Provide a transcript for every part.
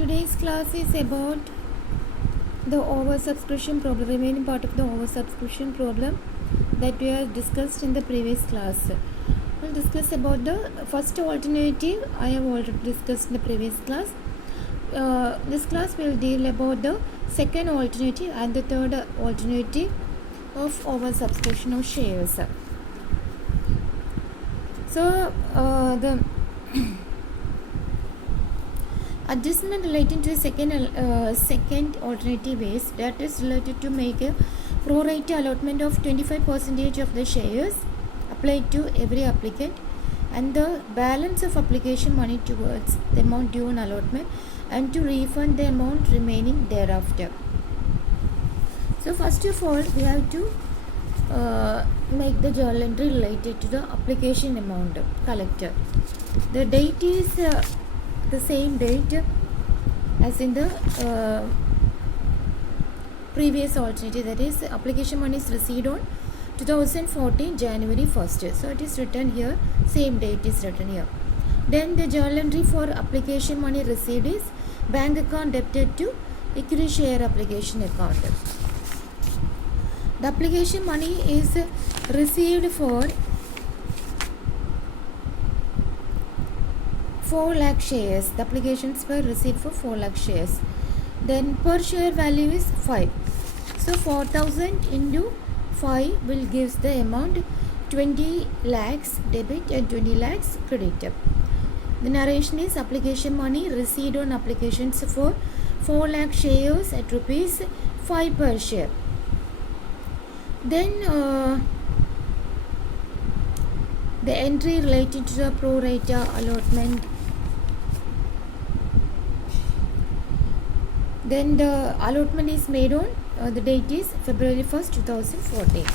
Today's class is about the oversubscription problem, remaining part of the oversubscription problem that we have discussed in the previous class. We'll discuss about the first alternative. I have already discussed in the previous class. This class will deal about the second alternative and the third alternative of oversubscription of shares. So the adjustment relating to the second alternative is that is related to make a pro rata allotment of 25% of the shares applied to every applicant and the balance of application money towards the amount due on allotment and to refund the amount remaining thereafter. So first of all we have to make the journal entry related to the application amount collected. The date is the same date as in the previous alternative, that is application money is received on 2014 January 1st. So it is written here, same date is written here. Then the journal entry for application money received is bank account debited to equity share application account. The application money is received for 4 lakh shares. The applications were received for 4 lakh shares. Then per share value is 5. So 4000 into 5 will gives the amount 20 lakhs debit and 20 lakhs credit. The narration is application money received on applications for 4 lakh shares at rupees 5 per share. Then the entry related to the pro rata allotment. Then the allotment is made on the date is February 1st 2014.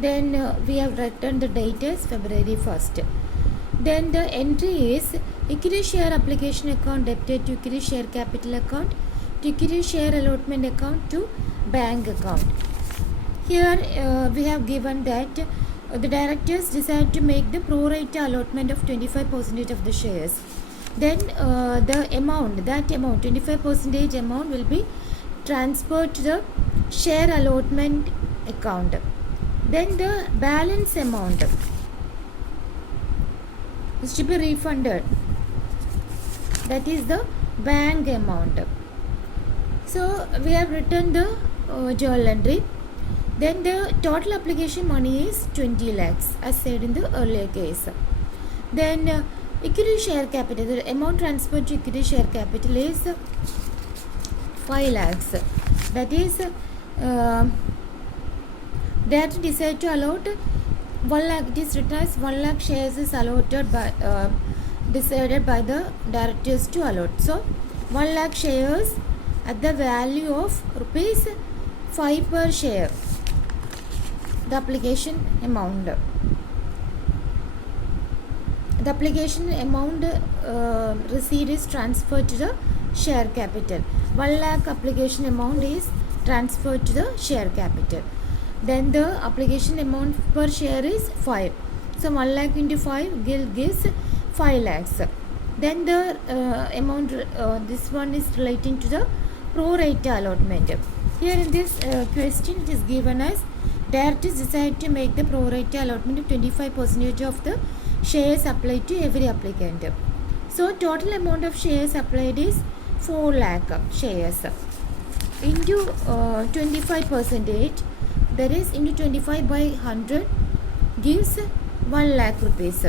Then we have written the date as February 1st. Then the entry is equity share application account debited to equity share capital account to equity share allotment account to bank account. Here we have given that the directors decide to make the pro rata allotment of 25% of the shares. Then the amount, 25% amount will be transferred to the share allotment account. Then the balance amount is to be refunded, that is the bank amount. So we have written the journal entry. Then the total application money is 20 lakhs as said in the earlier case. Then equity share capital, the amount transferred to equity share capital is 5 lakhs. That is they have to decide to allot 1 lakh. It is written as 1 lakh shares is allotted by decided by the directors to allot. So 1 lakh shares at the value of rupees 5 per share, the application amount. The application amount received is transferred to the share capital. 1 lakh application amount is transferred to the share capital. Then the application amount per share is 5. So 1 lakh into 5 gives 5 lakhs. Then the amount, this one is relating to the pro rata allotment. Here in this question it is given as directors decide to make the pro rata allotment of 25% of the shares applied to every applicant. So total amount of shares applied is 4 lakh shares into 25%, that is into 25 by 100 gives 1 lakh rupees.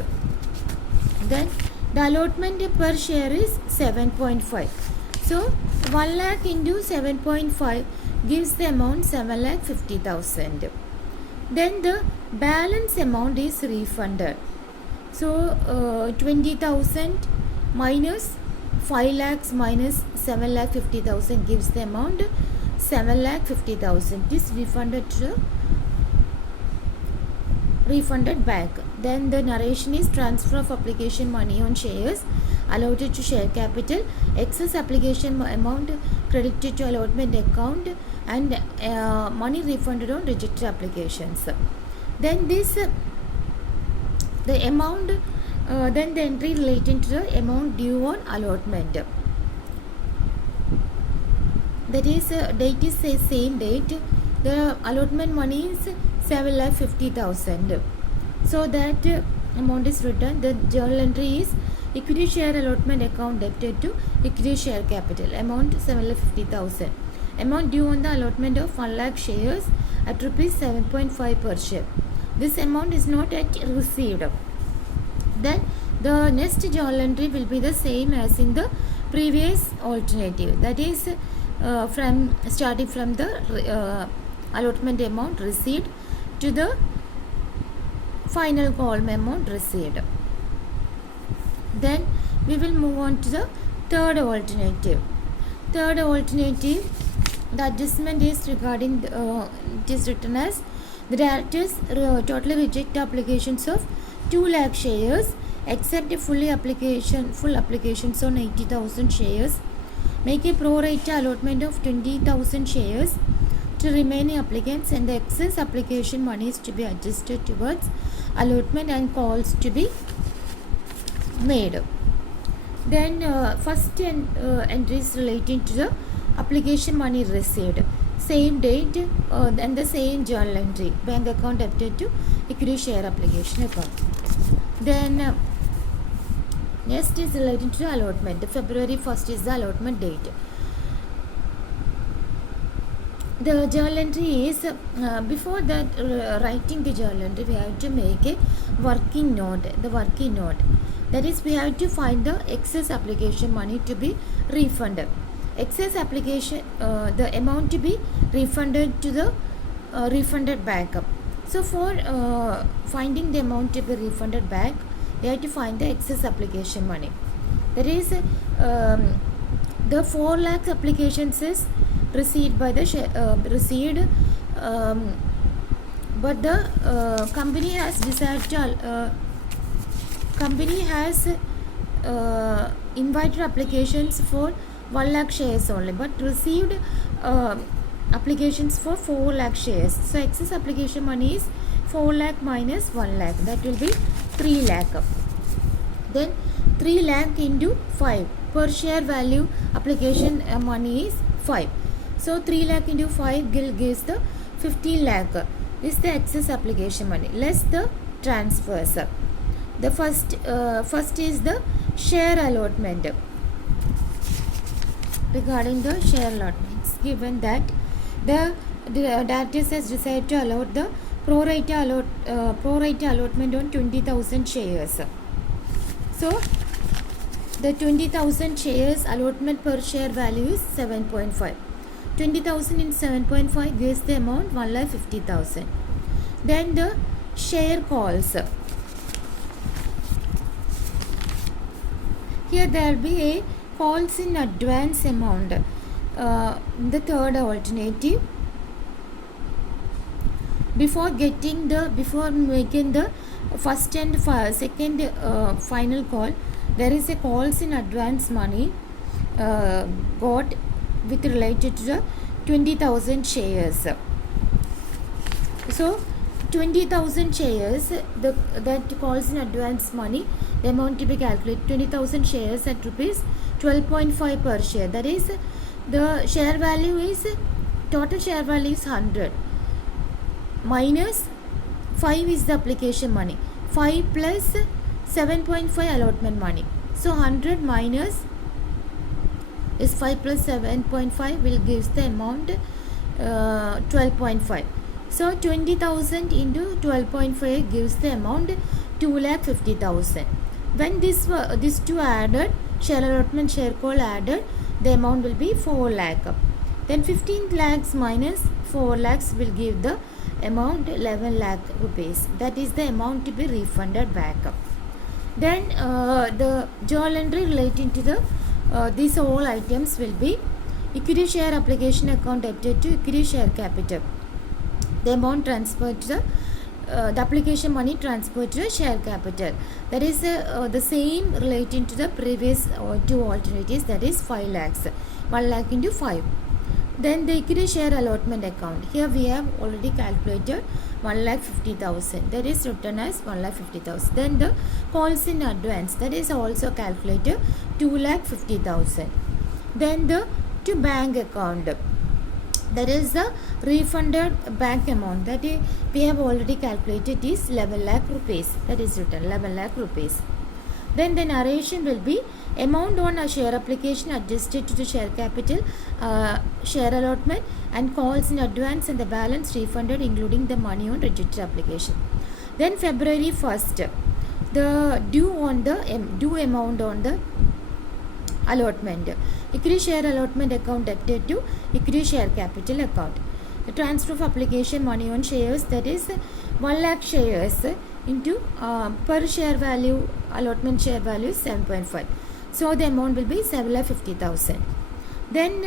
Then the allotment per share is 7.5. So 1 lakh into 7.5 gives the amount 7,50,000. Then the balance amount is refunded. So 20,000 minus 5 lakhs minus 7,50,000 gives the amount 7,50,000 is refunded back. Then the narration is transfer of application money on shares allotted to share capital, excess application amount credited to allotment account and money refunded on rejected applications. Then this the amount then the entry relating to the amount due on allotment. that is date is the same date. The allotment money is 7,50,000. So that amount is written. The journal entry is equity share allotment account debited to equity share capital, amount 7,50,000. Amount due on the allotment of 1 lakh shares at rupees 7.5 per share. This amount is not yet received. Then the next journal entry will be the same as in the previous alternative, that is from starting from the allotment amount received to the final call amount received. Then we will move on to the third alternative. Third alternative, the adjustment is regarding it is written as the directors totally reject applications of 2 lakh shares except full applications on 80,000 shares, make a pro rata allotment of 20,000 shares to remaining applicants, and the excess application money is to be adjusted towards allotment and calls to be made. Then first entry is relating to the application money received, same date and the same journal entry, bank account debited to equity share application account. Then next is relating to the allotment. February 1st is the allotment date. The journal entry is before that writing the journal entry, we have to make a working note. The working note, that is, we have to find the excess application money to be refunded. Excess application, the amount to be refunded to the refunded back. So for finding the amount to be refunded back, we have to find the excess application money. That is, the 4 lakh applications is received by the but the company has decided to company has invited applications for 1 lakh shares only, but received applications for 4 lakh shares. So excess application money is 4 lakh minus 1 lakh, that will be 3 lakh. Then 3 lakh into 5, per share value application money is 5. So 3 lakh into 5 gives the 15 lakh. This is the excess application money less the transfers. The first is the share allotment. Regarding the share allotments, given that the directors has decided to allot the pro rata allotment on 20,000 shares. So the 20,000 shares allotment per share value is 7.5. 20,000 in 7.5 gives the amount 1,50,000. Then the share calls. Here there will be a calls in advance amount. The third alternative, before making the first and second final call, there is a calls in advance money got with related to the 20,000 shares. So 20,000 shares, that calls in advance money, the amount to be calculated, 20,000 shares at rupees 12.5 per share. That is, the share value is, total share value is 100 minus 5 is the application money, 5 plus 7.5 allotment money. So 100 minus is 5 plus 7.5 will gives the amount 12.5. So 20,000 into 12.5 gives the amount 2,50,000. When these two added, share allotment, share call added, the amount will be 4 lakh. Then 15 lakhs minus 4 lakhs will give the amount 11 lakh rupees. That is the amount to be refunded back. Then the journal entry relating to the these all items will be equity share application account debited to equity share capital. The amount transferred to the application money transferred to the share capital. That is the same relating to the previous two alternatives, that is 5 lakhs. 1 lakh into 5. Then the equity share allotment account. Here we have already calculated 1,50,000. That is written as 1,50,000. Then the calls in advance. That is also calculated 2,50,000. Then the to bank account. That is the refunded bank amount that we have already calculated is 11 lakh rupees. That is written 11 lakh rupees. Then the narration will be amount on a share application adjusted to the share capital, share allotment and calls in advance and the balance refunded including the money on registered application. Then February 1st, the due amount on the allotment. Equity share allotment account debited to equity share capital account. The transfer of application money on shares, that is 1 lakh shares into per share value, allotment share value is 7.5. So the amount will be 7,50,000. Then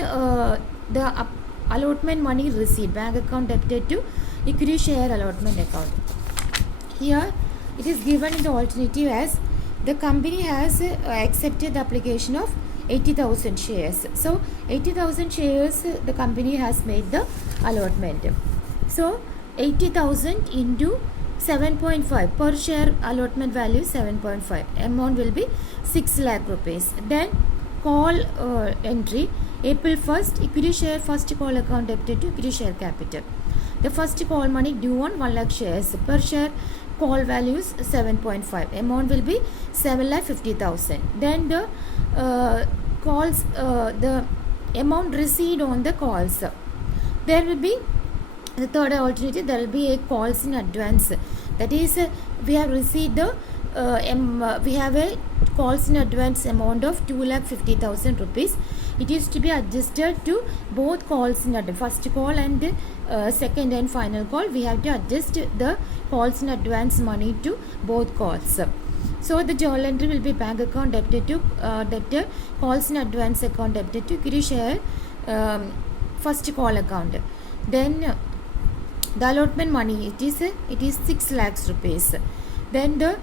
the allotment money received, bank account debited to equity share allotment account. Here it is given in the alternative as the company has accepted the application of 80,000 shares. So 80,000 shares the company has made the allotment. So 80,000 into 7.5, per share allotment value 7.5, amount will be 6 lakh rupees. Then call entry, April 1st, equity share first call account debited to equity share capital. The first call money due on 1 lakh shares, per share call values 7.5, amount will be 7,50,000. Then the calls, the amount received on the calls, there will be the third alternative, there will be a calls in advance. That is we have received the we have a calls in advance amount of 2,50,000 rupees. It is to be adjusted to both calls in advance, first call and second and final call. We have to adjust the calls in advance money to both calls. So the journal entry will be bank account debited to debtor, calls in advance account debited to equity share first call account. Then the allotment money, it is 6 lakhs rupees. Then the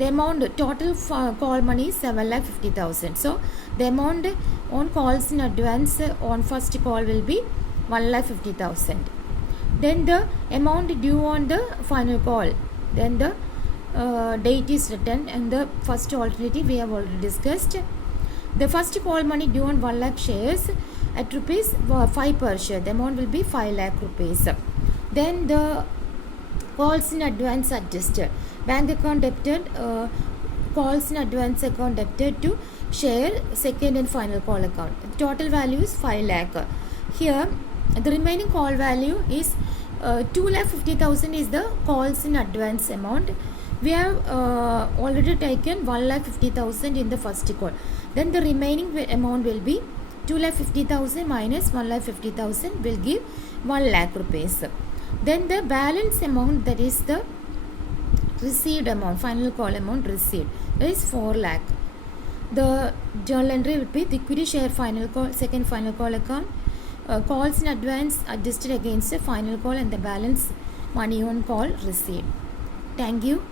amount total call money is 7,50,000. So the amount on calls in advance on first call will be 1,50,000. Then the amount due on the final call, then the date is written, and the first alternative we have already discussed. The first call money due on 1 lakh shares at rupees 5 per share, the amount will be 5 lakh rupees. Then the calls in advance adjusted, bank account debited, calls in advance account debited to share second and final call account. Total value is 5 lakh. Here the remaining call value is 2,50,000 is the calls in advance amount. We have already taken 1,50,000 in the first call. Then the remaining amount will be 2,50,000 minus 1,50,000 will give 1 lakh rupees. Then the balance amount, that is the received amount, final call amount received, is 4 lakh. The journal entry will be the equity share final call, second final call account, calls in advance adjusted against the final call and the balance money on call received. Thank you.